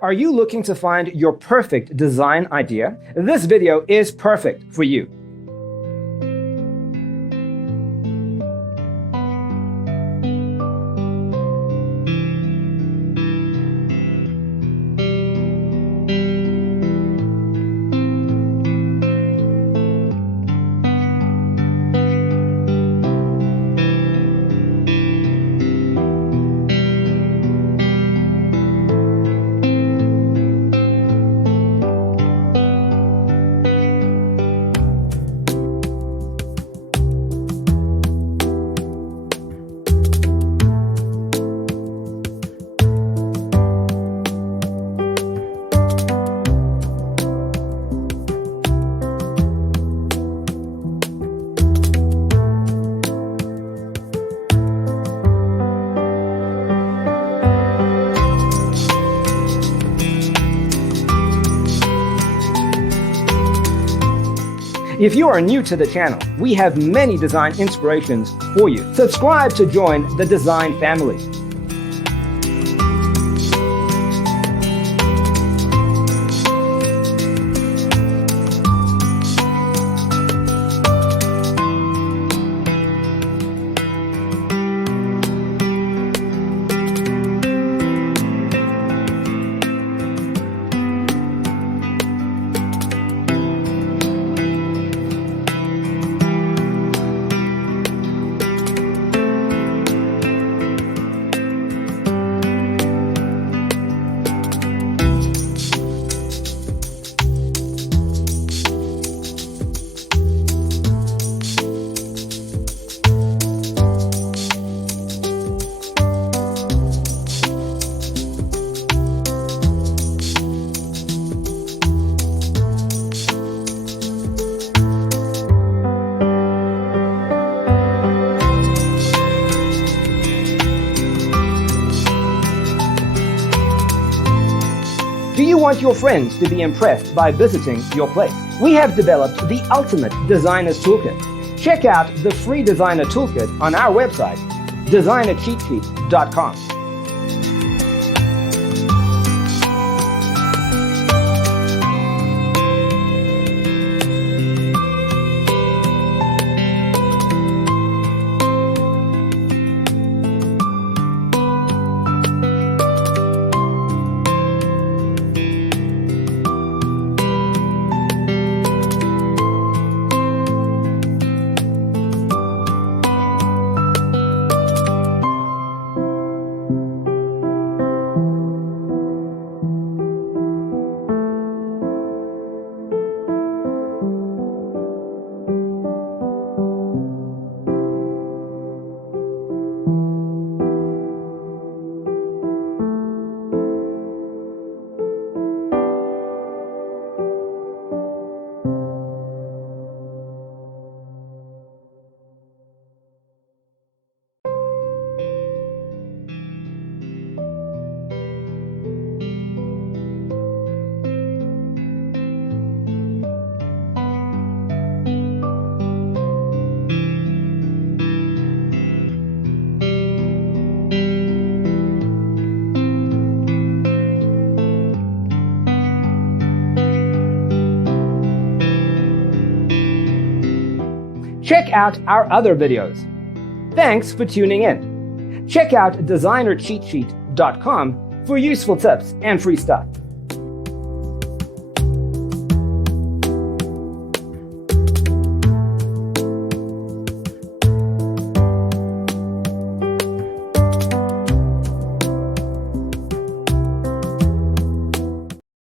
Are you looking to find your perfect design idea? This video is perfect for you. If you are new to the channel, we have many design inspirations for you. Subscribe to join the design family. Do you want your friends to be impressed by visiting your place? We have developed the ultimate designer's toolkit. Check out the free designer toolkit on our website, designercheatsheet.com. Check out our other videos. Thanks for tuning in. Check out designercheatsheet.com for useful tips and free stuff.